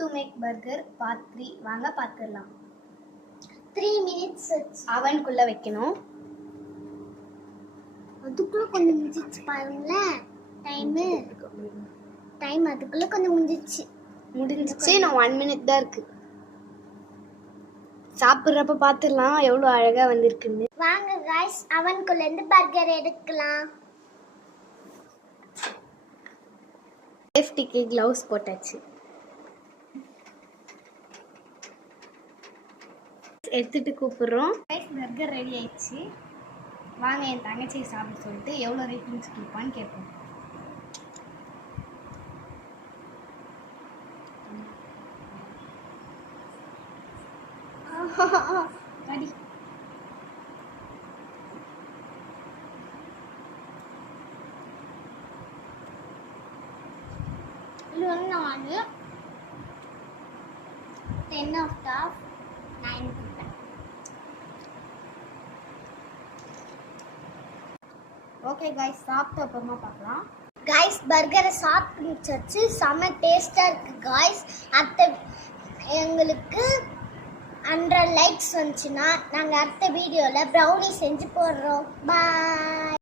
to make burger part 3 வாங்க பார்த்துடலாம். 3 minutes அவனுக்குள்ள வைக்கணும். அதுக்குள்ள கொஞ்சம் முடிஞ்சிச்சு பாருங்களேன். டைம் அதுக்குள்ள கொஞ்சம் முடிஞ்சிச்சு. நான் 1 minute தான் இருக்கு. சாப்பிட்றப்ப பார்த்துடலாம் எவ்வளோ அழகா வந்திருக்குன்னு. வாங்க गाइस அவனுக்குள்ள இருந்து பர்கர் எடுக்கலாம். சேஃப்டிக்கு க்ளவுஸ் போட்டாச்சு. எடுத்துட்டு கூப்பிடுறோம். பர்கர் ரெடி ஆயிடுச்சு. வாங்க என் தங்கச்சியை சாப்பிட சொல்லிட்டு எவ்வளோ ரேட்டிங்ஸ் கொடுப்பான்னு கேட்போம். அடி இது வந்து நான் 10 of 9 கொடுப்பேன். ஓகே गाइस சாப்பிட்டு அப்புறமா பார்க்கலாம். गाइस பர்கரை சாப்பிட்டு முடிச்சாச்சு. செம டேஸ்டா இருக்கு गाइस. அடுத்த எங்களுக்கு 100 லைக்ஸ் வந்துச்சுன்னா நாங்கள் அடுத்த வீடியோவில் ப்ரௌனி செஞ்சு போடுறோம். பாய்.